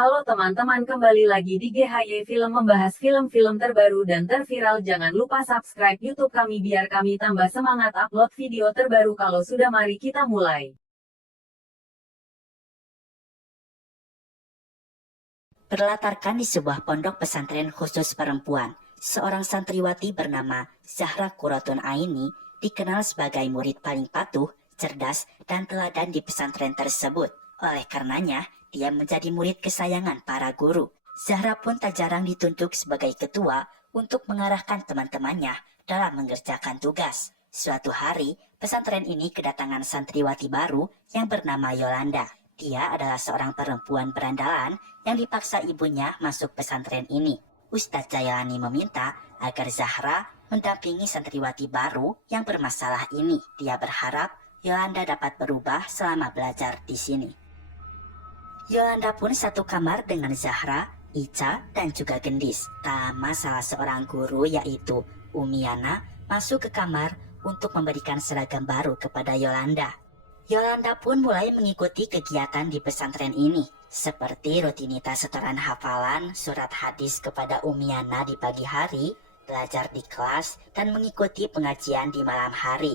Halo teman-teman, kembali lagi di GHY Film membahas film-film terbaru dan terviral. Jangan lupa subscribe YouTube kami biar kami tambah semangat upload video terbaru. Kalau sudah, mari kita mulai. Berlatarkan di sebuah pondok pesantren khusus perempuan, seorang santriwati bernama Zahra Quratun Aini dikenal sebagai murid paling patuh, cerdas, dan teladan di pesantren tersebut. Oleh karenanya, dia menjadi murid kesayangan para guru. Zahra pun tak jarang ditunjuk sebagai ketua untuk mengarahkan teman-temannya dalam mengerjakan tugas. Suatu hari, pesantren ini kedatangan santriwati baru yang bernama Yolanda. Dia adalah seorang perempuan berandalan yang dipaksa ibunya masuk pesantren ini. Ustadz Jailani meminta agar Zahra mendampingi santriwati baru yang bermasalah ini. Dia berharap Yolanda dapat berubah selama belajar di sini. Yolanda pun satu kamar dengan Zahra, Ica, dan juga Gendis. Tak lama salah seorang guru yaitu Umiana masuk ke kamar untuk memberikan seragam baru kepada Yolanda. Yolanda pun mulai mengikuti kegiatan di pesantren ini, seperti rutinitas setoran hafalan surat hadis kepada Umiana di pagi hari, belajar di kelas, dan mengikuti pengajian di malam hari.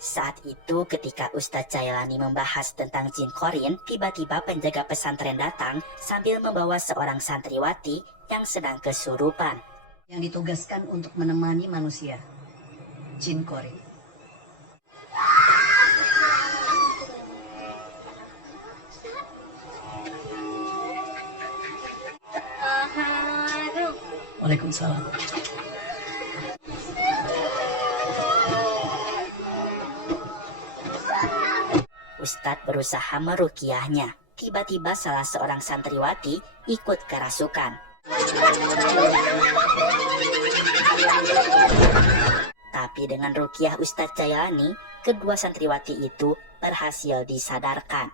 Saat itu ketika Ustadz Jailani membahas tentang jin korin, tiba-tiba penjaga pesantren datang sambil membawa seorang santriwati yang sedang kesurupan. Yang ditugaskan untuk menemani manusia, jin korin. Waalaikumsalam. Ustadz berusaha meruqyahnya. Tiba-tiba salah seorang santriwati ikut kerasukan. Tapi dengan ruqyah Ustadz Jailani, kedua santriwati itu berhasil disadarkan.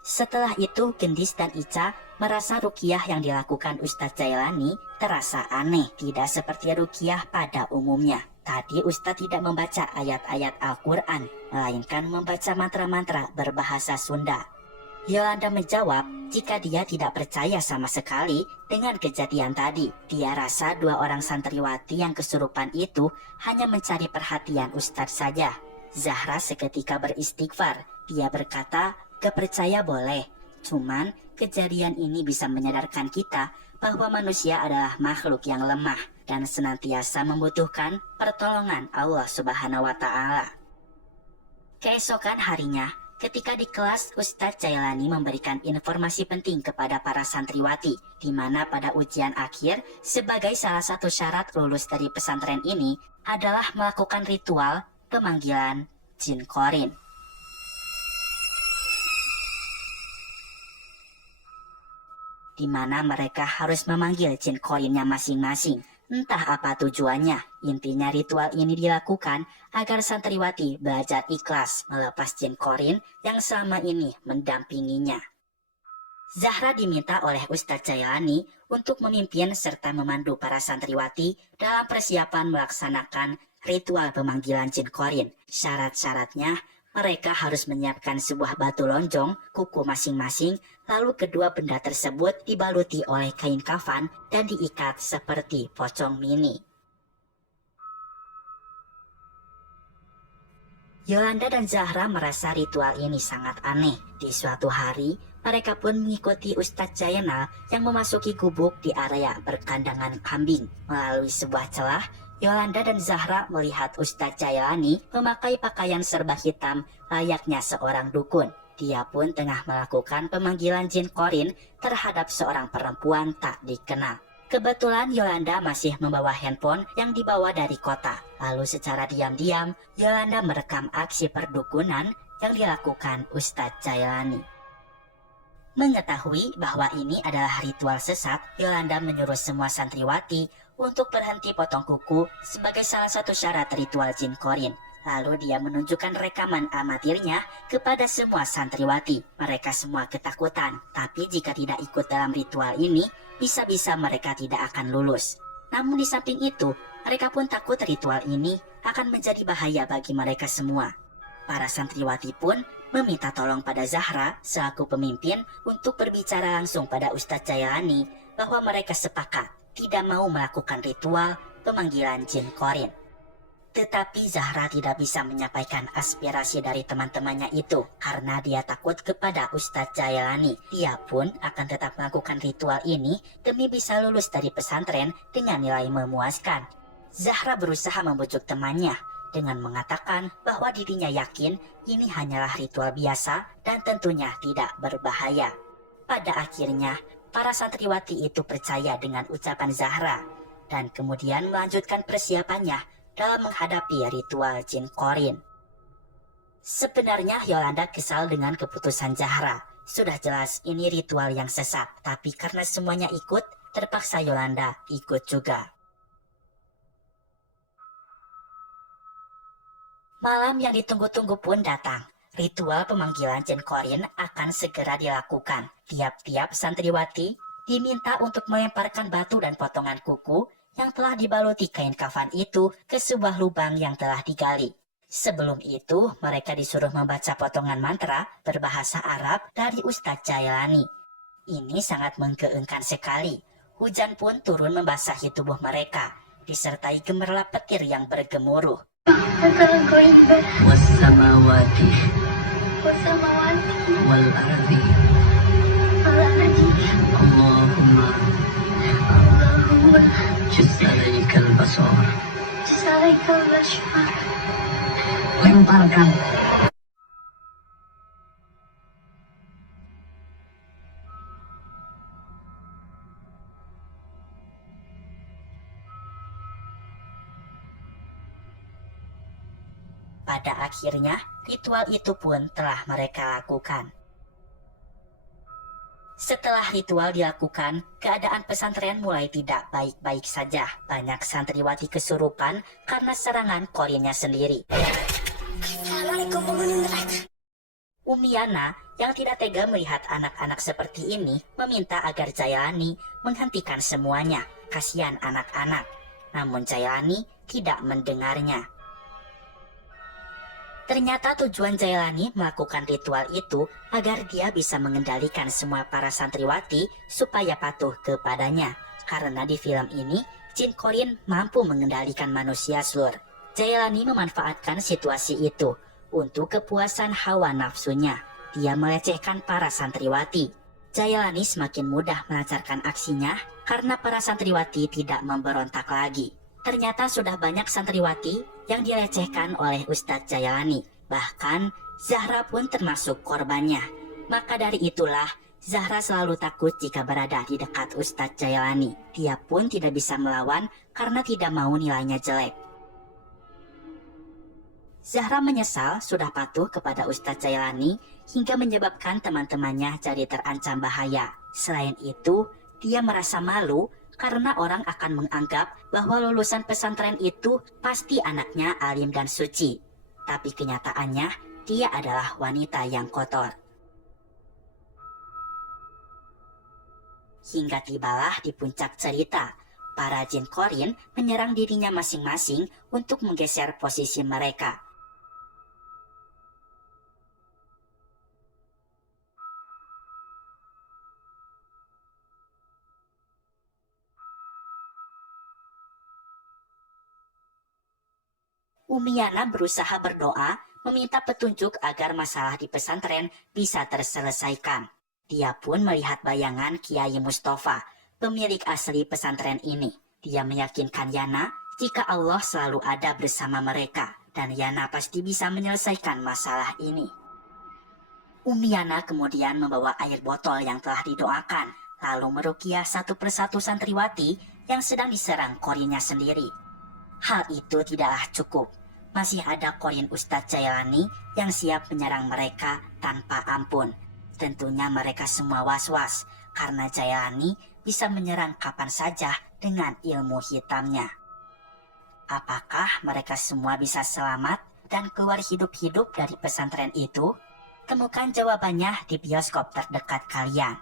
Setelah itu, Gendis dan Ica merasa ruqyah yang dilakukan Ustadz Jailani terasa aneh, tidak seperti ruqyah pada umumnya. Tadi Ustadz tidak membaca ayat-ayat Al-Quran, melainkan membaca mantra-mantra berbahasa Sunda. Yolanda menjawab jika dia tidak percaya sama sekali dengan kejadian tadi. Dia rasa dua orang santriwati yang kesurupan itu hanya mencari perhatian Ustadz saja. Zahra seketika beristighfar. Dia berkata, "Kepercaya boleh, cuman kejadian ini bisa menyadarkan kita bahwa manusia adalah makhluk yang lemah dan senantiasa membutuhkan pertolongan Allah Subhanahu wa Ta'ala." Keesokan harinya, ketika di kelas, Ustadz Jailani memberikan informasi penting kepada para santriwati, di mana pada ujian akhir, sebagai salah satu syarat lulus dari pesantren ini adalah melakukan ritual pemanggilan jin korin. Di mana mereka harus memanggil jin korinnya masing-masing. Entah apa tujuannya, intinya ritual ini dilakukan agar santriwati belajar ikhlas melepas jin korin yang selama ini mendampinginya. Zahra diminta oleh Ustadz Jailani untuk memimpin serta memandu para santriwati dalam persiapan melaksanakan ritual pemanggilan jin korin. Syarat-syaratnya, mereka harus menyiapkan sebuah batu lonjong, kuku masing-masing, lalu kedua benda tersebut dibaluti oleh kain kafan dan diikat seperti pocong mini. Yolanda dan Zahra merasa ritual ini sangat aneh. Di suatu hari, mereka pun mengikuti Ustadz Jainal yang memasuki gubuk di area berkandangan kambing. Melalui sebuah celah, Yolanda dan Zahra melihat Ustadz Jailani memakai pakaian serba hitam layaknya seorang dukun. Dia pun tengah melakukan pemanggilan jin korin terhadap seorang perempuan tak dikenal. Kebetulan Yolanda masih membawa handphone yang dibawa dari kota. Lalu secara diam-diam, Yolanda merekam aksi perdukunan yang dilakukan Ustadz Jailani. Mengetahui bahwa ini adalah ritual sesat, Yolanda menyuruh semua santriwati untuk berhenti potong kuku sebagai salah satu syarat ritual jin korin. Lalu dia menunjukkan rekaman amatirnya kepada semua santriwati. Mereka semua ketakutan, tapi jika tidak ikut dalam ritual ini, bisa-bisa mereka tidak akan lulus. Namun di samping itu, mereka pun takut ritual ini akan menjadi bahaya bagi mereka semua. Para santriwati pun meminta tolong pada Zahra selaku pemimpin untuk berbicara langsung pada Ustadz Jailani bahwa mereka sepakat tidak mau melakukan ritual pemanggilan jin Qorin. Tetapi Zahra tidak bisa menyampaikan aspirasi dari teman-temannya itu karena dia takut kepada Ustadz Jailani. Dia pun akan tetap melakukan ritual ini demi bisa lulus dari pesantren dengan nilai memuaskan. Zahra berusaha membujuk temannya dengan mengatakan bahwa dirinya yakin ini hanyalah ritual biasa dan tentunya tidak berbahaya. Pada akhirnya, para santriwati itu percaya dengan ucapan Zahra dan kemudian melanjutkan persiapannya dalam menghadapi ritual jin Qorin. Sebenarnya Yolanda kesal dengan keputusan Zahra. Sudah jelas ini ritual yang sesat, tapi karena semuanya ikut, terpaksa Yolanda ikut juga. Malam yang ditunggu-tunggu pun datang. Ritual pemanggilan jin Qorin akan segera dilakukan. Tiap-tiap santriwati diminta untuk melemparkan batu dan potongan kuku yang telah dibaluti kain kafan itu ke sebuah lubang yang telah digali. Sebelum itu, mereka disuruh membaca potongan mantra berbahasa Arab dari Ustadz Jailani. Ini sangat menggeengkan sekali. Hujan pun turun membasahi tubuh mereka, disertai gemerlap petir yang bergemuruh. Wassamawati والسماوات wal ardi والأرض Allahumma اللهم jizalaikal basar. جس عليك البشر. Lemparkan. Pada akhirnya, ritual itu pun telah mereka lakukan. Setelah ritual dilakukan, keadaan pesantren mulai tidak baik-baik saja. Banyak santriwati kesurupan karena serangan Qorinnya sendiri. Umiana yang tidak tega melihat anak-anak seperti ini meminta agar Jailani menghentikan semuanya. Kasihan anak-anak. Namun Jailani tidak mendengarnya. Ternyata tujuan Jailani melakukan ritual itu agar dia bisa mengendalikan semua para santriwati supaya patuh kepadanya. Karena di film ini, jin Qorin mampu mengendalikan manusia Slur. Jailani memanfaatkan situasi itu untuk kepuasan hawa nafsunya. Dia melecehkan para santriwati. Jailani semakin mudah melancarkan aksinya karena para santriwati tidak memberontak lagi. Ternyata sudah banyak santriwati yang dilecehkan oleh Ustadz Jailani. Bahkan Zahra pun termasuk korbannya. Maka dari itulah Zahra selalu takut jika berada di dekat Ustadz Jailani. Dia pun tidak bisa melawan karena tidak mau nilainya jelek. Zahra menyesal sudah patuh kepada Ustadz Jailani hingga menyebabkan teman-temannya jadi terancam bahaya. Selain itu, dia merasa malu karena orang akan menganggap bahwa lulusan pesantren itu pasti anaknya alim dan suci. Tapi kenyataannya, dia adalah wanita yang kotor. Hingga tibalah di puncak cerita, para jin Qorin menyerang dirinya masing-masing untuk menggeser posisi mereka. Umiana berusaha berdoa, meminta petunjuk agar masalah di pesantren bisa terselesaikan. Dia pun melihat bayangan Kiai Mustafa, pemilik asli pesantren ini. Dia meyakinkan Yana jika Allah selalu ada bersama mereka, dan Yana pasti bisa menyelesaikan masalah ini. Umiana kemudian membawa air botol yang telah didoakan, lalu meruqyah satu persatu santriwati yang sedang diserang Qorinnya sendiri. Hal itu tidaklah cukup. Masih ada Qorin Ustadz Jailani yang siap menyerang mereka tanpa ampun. Tentunya mereka semua was-was karena Jailani bisa menyerang kapan saja dengan ilmu hitamnya. Apakah mereka semua bisa selamat dan keluar hidup-hidup dari pesantren itu? Temukan jawabannya di bioskop terdekat kalian.